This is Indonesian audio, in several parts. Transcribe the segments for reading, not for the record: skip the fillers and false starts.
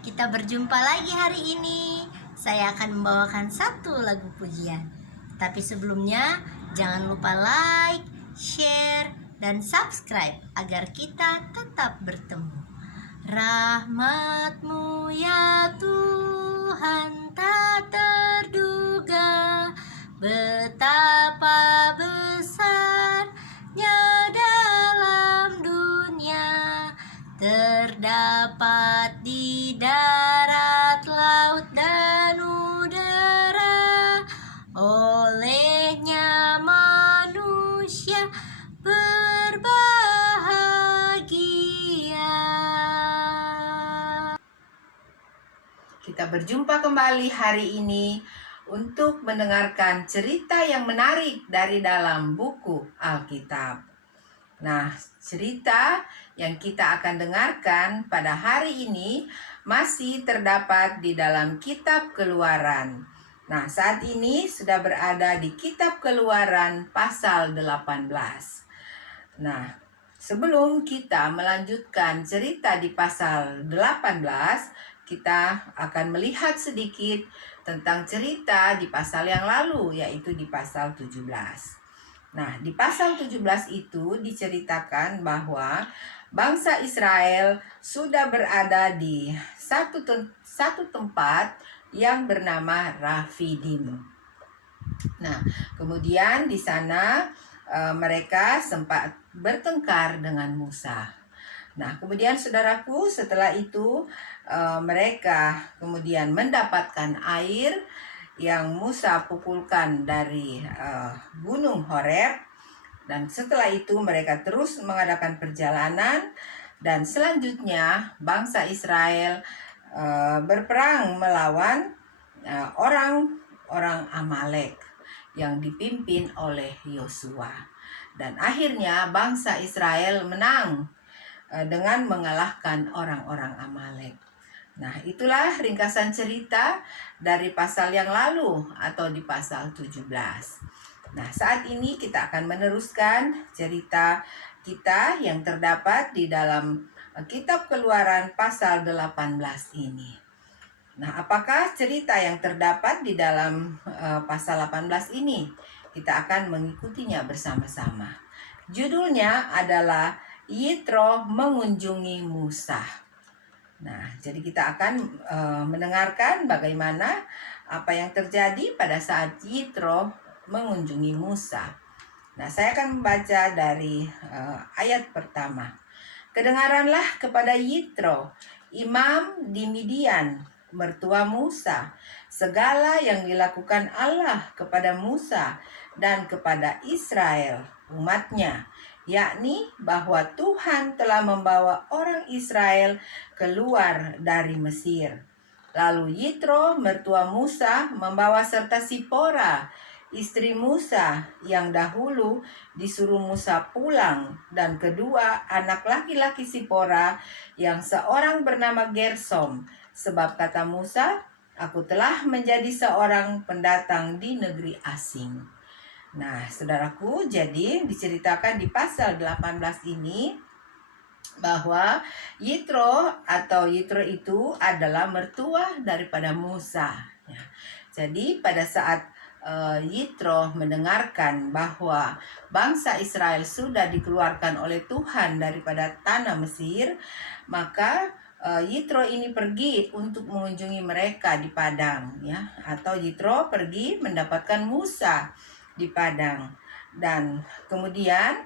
Kita berjumpa lagi hari ini. Saya akan membawakan satu lagu pujian. Tapi sebelumnya, jangan lupa like, share, dan subscribe agar kita tetap bertemu. Rahmat-Mu ya Tuhan tak terduga, betapa besarnya dalam dunia. Terdapat di darat, laut, dan udara, olehnya manusia berbahagia. Kita berjumpa kembali hari ini untuk mendengarkan cerita yang menarik dari dalam buku Alkitab. Nah, cerita yang kita akan dengarkan pada hari ini masih terdapat di dalam kitab Keluaran. Nah, saat ini sudah berada di kitab Keluaran pasal 18. Nah, sebelum kita melanjutkan cerita di pasal 18, kita akan melihat sedikit tentang cerita di pasal yang lalu, yaitu di pasal 17. Nah, di pasal 17 itu diceritakan bahwa bangsa Israel sudah berada di satu tempat yang bernama Rafidim. Nah, kemudian di sana mereka sempat bertengkar dengan Musa. Nah, kemudian saudaraku, setelah itu mereka kemudian mendapatkan air yang Musa pukulkan dari Gunung Horeb, dan setelah itu mereka terus mengadakan perjalanan, dan selanjutnya bangsa Israel berperang melawan orang-orang Amalek yang dipimpin oleh Yosua, dan akhirnya bangsa Israel menang dengan mengalahkan orang-orang Amalek. Nah, itulah ringkasan cerita dari pasal yang lalu atau di pasal 17. Nah, saat ini kita akan meneruskan cerita kita yang terdapat di dalam kitab Keluaran pasal 18 ini. Nah, apakah cerita yang terdapat di dalam pasal 18 ini? Kita akan mengikutinya bersama-sama. Judulnya adalah Yitro mengunjungi Musa. Nah, jadi kita akan mendengarkan bagaimana apa yang terjadi pada saat Yitro mengunjungi Musa. Nah, saya akan membaca dari ayat pertama. Kedengaranlah kepada Yitro, imam di Midian, mertua Musa, segala yang dilakukan Allah kepada Musa dan kepada Israel, umatnya, yakni bahwa Tuhan telah membawa orang Israel keluar dari Mesir. Lalu Yitro, mertua Musa, membawa serta Sipora, istri Musa yang dahulu disuruh Musa pulang, dan kedua anak laki-laki Sipora yang seorang bernama Gersom, sebab kata Musa, aku telah menjadi seorang pendatang di negeri asing. Nah, saudaraku, jadi diceritakan di pasal 18 ini bahwa Yitro itu adalah mertua daripada Musa. Ya. Jadi pada saat Yitro mendengarkan bahwa bangsa Israel sudah dikeluarkan oleh Tuhan daripada tanah Mesir, maka Yitro ini pergi untuk mengunjungi mereka di padang, ya, atau Yitro pergi mendapatkan Musa di padang. Dan kemudian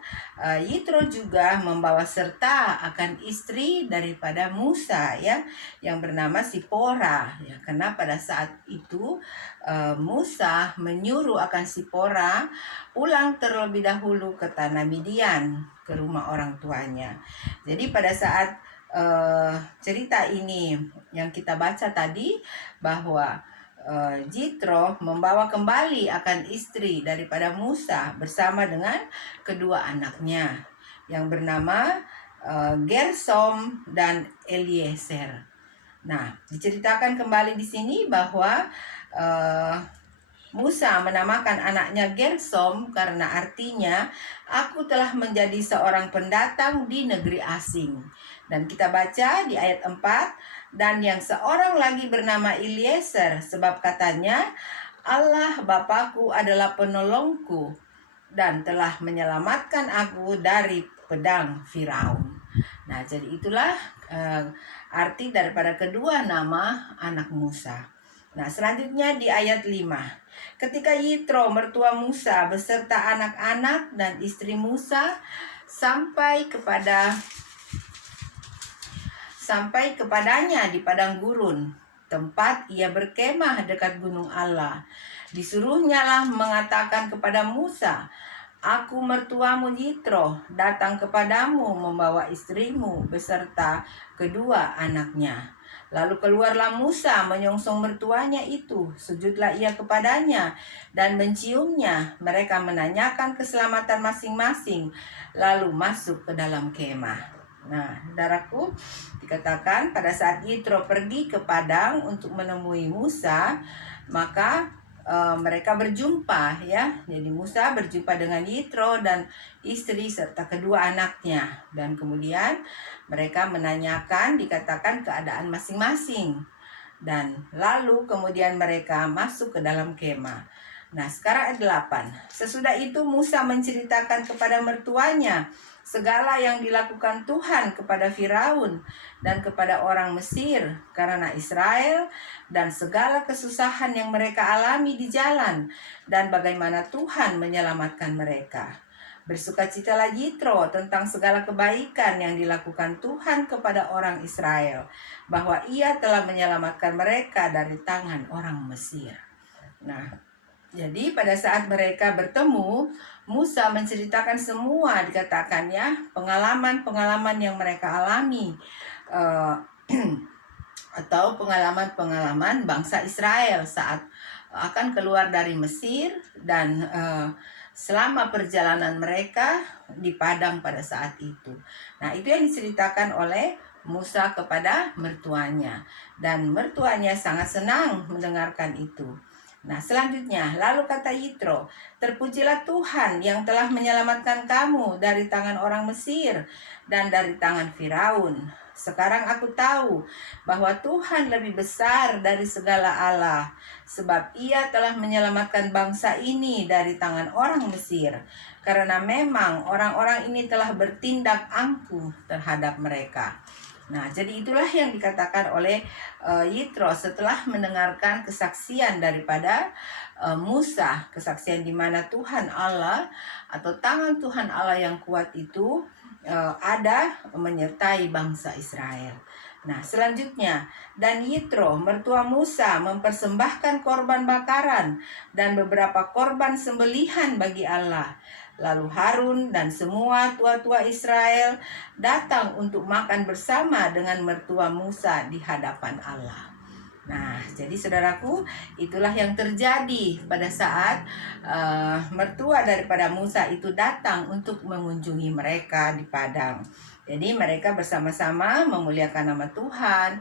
Yitro juga membawa serta akan istri daripada Musa, ya, yang bernama Sipora, ya, karena pada saat itu Musa menyuruh akan Sipora pulang terlebih dahulu ke tanah Midian, ke rumah orang tuanya. Jadi pada saat cerita ini yang kita baca tadi, bahwa Jitro membawa kembali akan istri daripada Musa bersama dengan kedua anaknya yang bernama Gersom dan Eliezer. Nah, diceritakan kembali di sini bahwa Musa menamakan anaknya Gersom karena artinya aku telah menjadi seorang pendatang di negeri asing. Dan kita baca di ayat 4, dan yang seorang lagi bernama Eliezer, sebab katanya Allah Bapakku adalah penolongku dan telah menyelamatkan aku dari pedang Firaun. Nah, jadi itulah arti daripada kedua nama anak Musa. Nah, selanjutnya di ayat 5. Ketika Yitro mertua Musa beserta anak-anak dan istri Musa sampai kepadanya di padang gurun, tempat ia berkemah dekat gunung Allah. Disuruhnyalah mengatakan kepada Musa, aku mertuamu Yitro datang kepadamu membawa istrimu beserta kedua anaknya. Lalu keluarlah Musa menyongsong mertuanya itu, sujudlah ia kepadanya dan menciumnya. Mereka menanyakan keselamatan masing-masing, lalu masuk ke dalam kemah. Nah, saudaraku, dikatakan pada saat Yitro pergi ke padang untuk menemui Musa, maka mereka berjumpa ya. Jadi Musa berjumpa dengan Yitro dan istri serta kedua anaknya, dan kemudian mereka menanyakan, dikatakan keadaan masing-masing, dan lalu kemudian mereka masuk ke dalam kemah. Nah, sekarang ayat 8. Sesudah itu Musa menceritakan kepada mertuanya segala yang dilakukan Tuhan kepada Firaun dan kepada orang Mesir karena Israel, dan segala kesusahan yang mereka alami di jalan, dan bagaimana Tuhan menyelamatkan mereka. Bersukacitalah Yitro tentang segala kebaikan yang dilakukan Tuhan kepada orang Israel, bahwa ia telah menyelamatkan mereka dari tangan orang Mesir. Nah, jadi pada saat mereka bertemu, Musa menceritakan semua, dikatakannya pengalaman-pengalaman yang mereka alami, atau pengalaman-pengalaman bangsa Israel saat akan keluar dari Mesir, dan selama perjalanan mereka di padang pada saat itu. Nah, itu yang diceritakan oleh Musa kepada mertuanya, dan mertuanya sangat senang mendengarkan itu. Nah, selanjutnya, lalu kata Yitro, terpujilah Tuhan yang telah menyelamatkan kamu dari tangan orang Mesir dan dari tangan Firaun. Sekarang aku tahu bahwa Tuhan lebih besar dari segala Allah, sebab ia telah menyelamatkan bangsa ini dari tangan orang Mesir, karena memang orang-orang ini telah bertindak angkuh terhadap mereka. Nah, jadi itulah yang dikatakan oleh Yitro setelah mendengarkan kesaksian daripada Musa, kesaksian di mana Tuhan Allah atau tangan Tuhan Allah yang kuat itu ada menyertai bangsa Israel. Nah, selanjutnya, dan Yitro mertua Musa mempersembahkan korban bakaran dan beberapa korban sembelihan bagi Allah. Lalu Harun dan semua tua-tua Israel datang untuk makan bersama dengan mertua Musa di hadapan Allah. Nah, jadi saudaraku, itulah yang terjadi pada saat mertua daripada Musa itu datang untuk mengunjungi mereka di padang. Jadi mereka bersama-sama memuliakan nama Tuhan.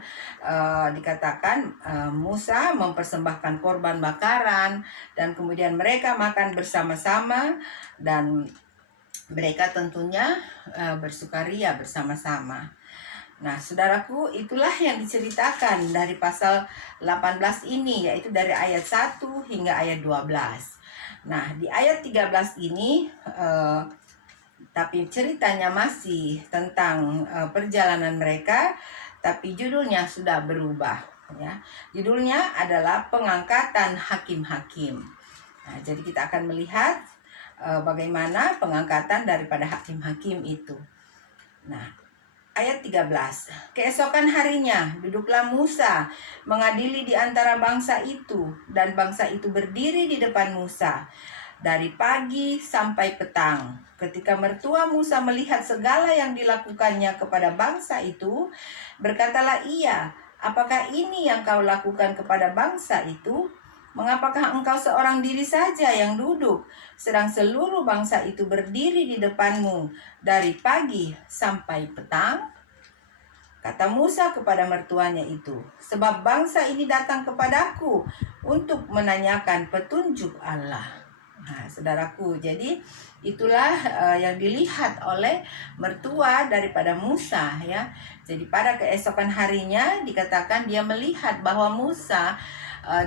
Dikatakan Musa mempersembahkan korban bakaran, dan kemudian mereka makan bersama-sama, dan mereka tentunya bersukaria bersama-sama. Nah, saudaraku, itulah yang diceritakan dari pasal 18 ini, yaitu dari ayat 1 hingga ayat 12. Nah, di ayat 13 ini tapi ceritanya masih tentang perjalanan mereka, tapi judulnya sudah berubah ya. Judulnya adalah pengangkatan hakim-hakim. Nah, jadi kita akan melihat bagaimana pengangkatan daripada hakim-hakim itu. Nah, ayat 13. Keesokan harinya duduklah Musa mengadili di antara bangsa itu, dan bangsa itu berdiri di depan Musa dari pagi sampai petang. Ketika mertua Musa melihat segala yang dilakukannya kepada bangsa itu, berkatalah ia, apakah ini yang kau lakukan kepada bangsa itu? Mengapakah engkau seorang diri saja yang duduk, sedang seluruh bangsa itu berdiri di depanmu dari pagi sampai petang? Kata Musa kepada mertuanya itu, "Sebab bangsa ini datang kepadaku untuk menanyakan petunjuk Allah." Nah, saudaraku, jadi itulah yang dilihat oleh mertua daripada Musa ya. Jadi pada keesokan harinya dikatakan dia melihat bahwa Musa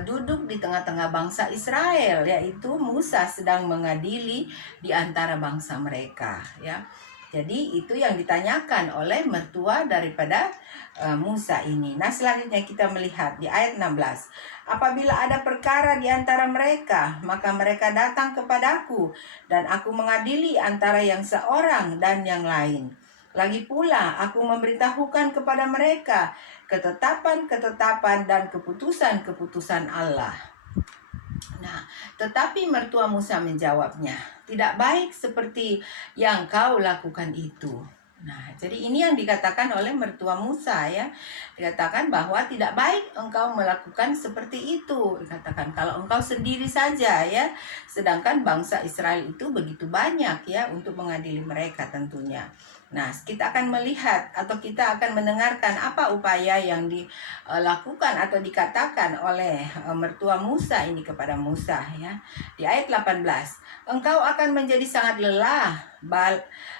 duduk di tengah-tengah bangsa Israel, yaitu Musa sedang mengadili di antara bangsa mereka ya. Jadi itu yang ditanyakan oleh mertua daripada Musa ini. Nah, selanjutnya kita melihat di ayat 16. "Apabila ada perkara di antara mereka, maka mereka datang kepadaku, dan aku mengadili antara yang seorang dan yang lain. Lagi pula aku memberitahukan kepada mereka ketetapan-ketetapan dan keputusan-keputusan Allah." Nah, tetapi mertua Musa menjawabnya, "Tidak baik seperti yang kau lakukan itu." Nah, jadi ini yang dikatakan oleh mertua Musa ya. Dikatakan bahwa tidak baik engkau melakukan seperti itu. Dikatakan kalau engkau sendiri saja ya, sedangkan bangsa Israel itu begitu banyak ya untuk mengadili mereka tentunya. Nah, kita akan melihat atau kita akan mendengarkan apa upaya yang dilakukan atau dikatakan oleh mertua Musa ini kepada Musa ya. Di ayat 18, "Engkau akan menjadi sangat lelah,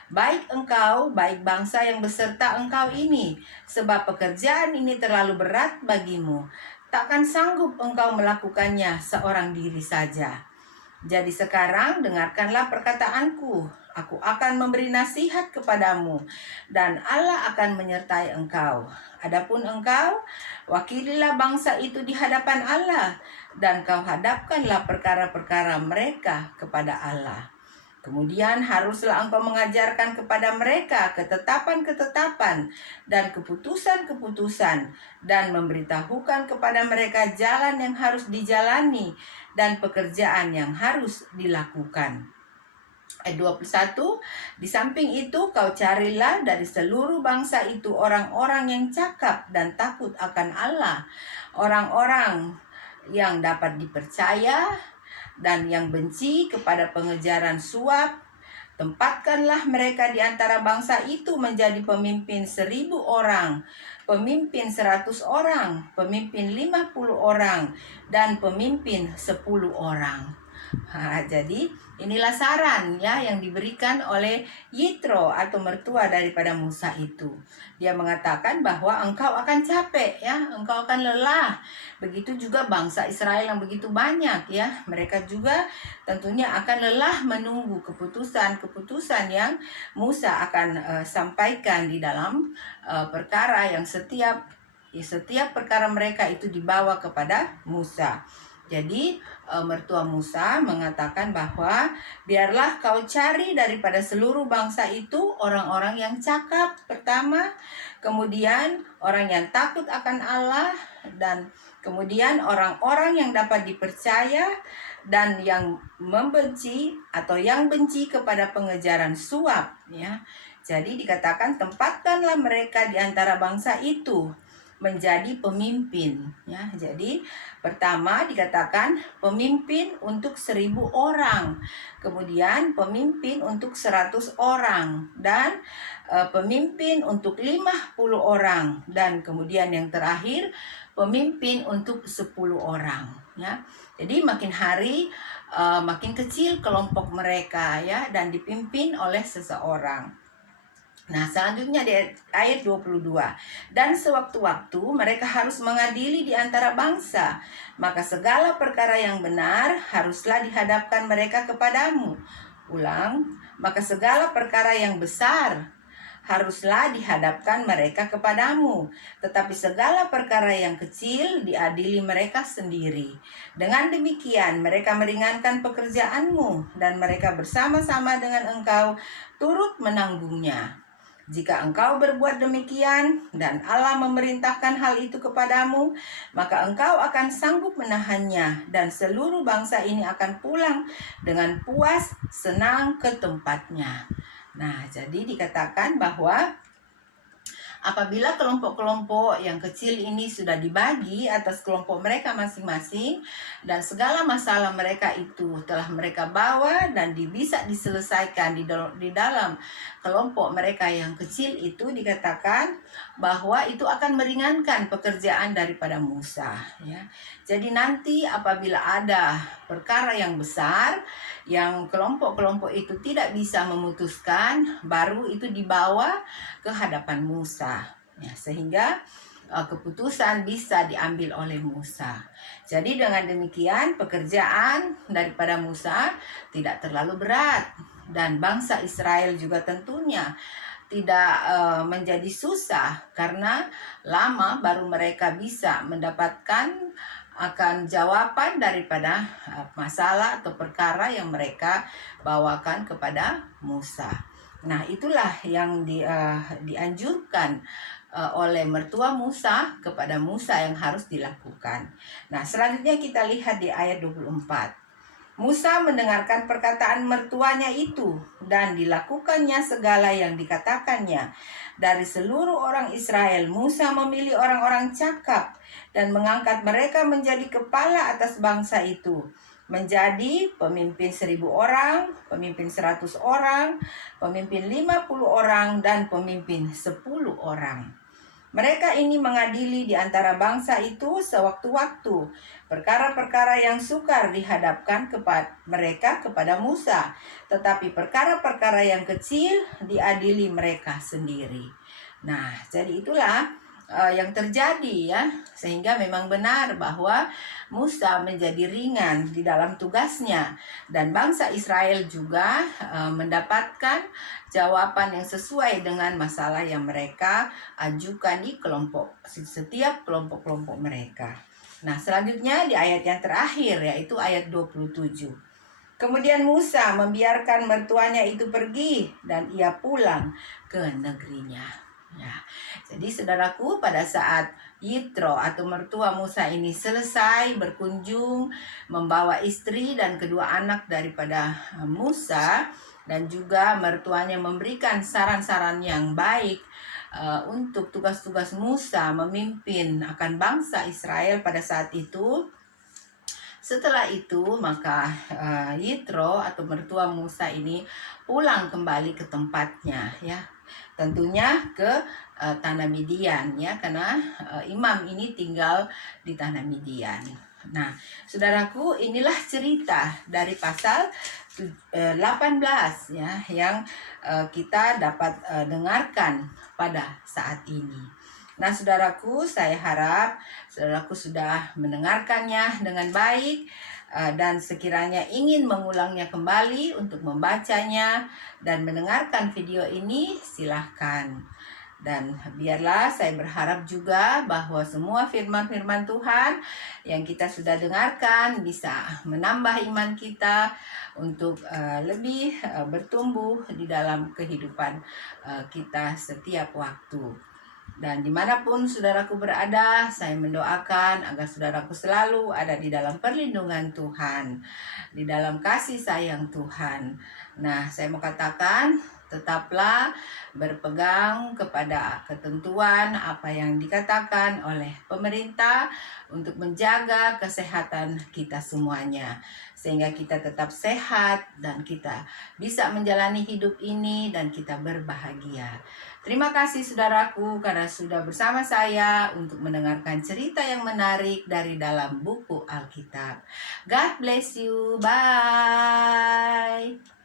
baik engkau, baik bangsa yang beserta engkau ini, sebab pekerjaan ini terlalu berat bagimu. Takkan sanggup engkau melakukannya seorang diri saja. Jadi sekarang dengarkanlah perkataanku. Aku akan memberi nasihat kepadamu, dan Allah akan menyertai engkau. Adapun engkau, wakililah bangsa itu di hadapan Allah, dan kau hadapkanlah perkara-perkara mereka kepada Allah. Kemudian haruslah engkau mengajarkan kepada mereka ketetapan-ketetapan dan keputusan-keputusan, dan memberitahukan kepada mereka jalan yang harus dijalani dan pekerjaan yang harus dilakukan." Ayat 21, "Di samping itu kau carilah dari seluruh bangsa itu orang-orang yang cakap dan takut akan Allah, orang-orang yang dapat dipercaya dan yang benci kepada pengejaran suap. Tempatkanlah mereka di antara bangsa itu menjadi pemimpin 1.000 orang, pemimpin 100 orang, pemimpin 50 orang, dan pemimpin 10 orang." Jadi inilah saran ya yang diberikan oleh Yitro atau mertua daripada Musa itu. Dia mengatakan bahwa engkau akan capek ya, engkau akan lelah. Begitu juga bangsa Israel yang begitu banyak ya. Mereka juga tentunya akan lelah menunggu keputusan-keputusan yang Musa akan sampaikan di dalam perkara yang setiap perkara mereka itu dibawa kepada Musa. Jadi mertua Musa mengatakan bahwa biarlah kau cari daripada seluruh bangsa itu orang-orang yang cakap pertama, kemudian orang yang takut akan Allah, dan kemudian orang-orang yang dapat dipercaya, dan yang membenci atau yang benci kepada pengejaran suap ya. Jadi dikatakan tempatkanlah mereka di antara bangsa itu menjadi pemimpin ya. Jadi pertama dikatakan pemimpin untuk 1.000 orang, kemudian pemimpin untuk 100 orang, dan pemimpin untuk 50 orang, dan kemudian yang terakhir pemimpin untuk 10 orang ya. Jadi makin hari makin kecil kelompok mereka ya, dan dipimpin oleh seseorang. Nah, selanjutnya di ayat 22. "Dan sewaktu-waktu mereka harus mengadili di antara bangsa, maka segala perkara yang benar haruslah dihadapkan mereka kepadamu." Ulang, "Maka segala perkara yang besar haruslah dihadapkan mereka kepadamu, tetapi segala perkara yang kecil diadili mereka sendiri. Dengan demikian mereka meringankan pekerjaanmu, dan mereka bersama-sama dengan engkau turut menanggungnya. Jika engkau berbuat demikian dan Allah memerintahkan hal itu kepadamu, maka engkau akan sanggup menahannya, dan seluruh bangsa ini akan pulang dengan puas senang ke tempatnya." Nah, jadi dikatakan bahwa apabila kelompok-kelompok yang kecil ini sudah dibagi atas kelompok mereka masing-masing, dan segala masalah mereka itu telah mereka bawa dan bisa diselesaikan di dalam kelompok mereka yang kecil itu, dikatakan bahwa itu akan meringankan pekerjaan daripada Musa, ya. Jadi nanti apabila ada perkara yang besar yang kelompok-kelompok itu tidak bisa memutuskan, baru itu dibawa ke hadapan Musa, ya, sehingga keputusan bisa diambil oleh Musa. Jadi dengan demikian pekerjaan daripada Musa tidak terlalu berat, dan bangsa Israel juga tentunya tidak menjadi susah, karena lama baru mereka bisa mendapatkan akan jawaban daripada masalah atau perkara yang mereka bawakan kepada Musa. Nah, itulah yang dianjurkan oleh mertua Musa kepada Musa yang harus dilakukan. Nah, selanjutnya kita lihat di ayat 24. Musa mendengarkan perkataan mertuanya itu, dan dilakukannya segala yang dikatakannya. Dari seluruh orang Israel, Musa memilih orang-orang cakap dan mengangkat mereka menjadi kepala atas bangsa itu, menjadi pemimpin 1.000 orang, pemimpin 100 orang, pemimpin 50 orang, dan pemimpin 10 orang. Mereka ini mengadili di antara bangsa itu sewaktu-waktu perkara-perkara yang sukar dihadapkan mereka kepada Musa, tetapi perkara-perkara yang kecil diadili mereka sendiri. Nah, jadi itulah yang terjadi, ya, sehingga memang benar bahwa Musa menjadi ringan di dalam tugasnya, dan bangsa Israel juga mendapatkan jawaban yang sesuai dengan masalah yang mereka ajukan di setiap kelompok-kelompok mereka. Nah, selanjutnya di ayat yang terakhir, yaitu ayat 27. Kemudian Musa membiarkan mertuanya itu pergi, dan ia pulang ke negerinya. Ya, jadi saudaraku, pada saat Yitro atau mertua Musa ini selesai berkunjung membawa istri dan kedua anak daripada Musa, dan juga mertuanya memberikan saran-saran yang baik untuk tugas-tugas Musa memimpin akan bangsa Israel pada saat itu. Setelah itu maka Yitro atau mertua Musa ini pulang kembali ke tempatnya, ya, tentunya ke tanah Midian, ya, karena imam ini tinggal di tanah Midian. Nah, saudaraku, inilah cerita dari pasal 18, ya, yang kita dapat dengarkan pada saat ini. Nah, saudaraku, saya harap saudaraku sudah mendengarkannya dengan baik, dan sekiranya ingin mengulangnya kembali untuk membacanya dan mendengarkan video ini, silahkan. Dan biarlah saya berharap juga bahwa semua firman-firman Tuhan yang kita sudah dengarkan bisa menambah iman kita untuk lebih bertumbuh di dalam kehidupan kita setiap waktu. Dan dimanapun saudaraku berada, saya mendoakan agar saudaraku selalu ada di dalam perlindungan Tuhan, di dalam kasih sayang Tuhan. Nah, saya mau katakan, tetaplah berpegang kepada ketentuan apa yang dikatakan oleh pemerintah untuk menjaga kesehatan kita semuanya, sehingga kita tetap sehat dan kita bisa menjalani hidup ini dan kita berbahagia. Terima kasih saudaraku karena sudah bersama saya untuk mendengarkan cerita yang menarik dari dalam buku Alkitab. God bless you. Bye.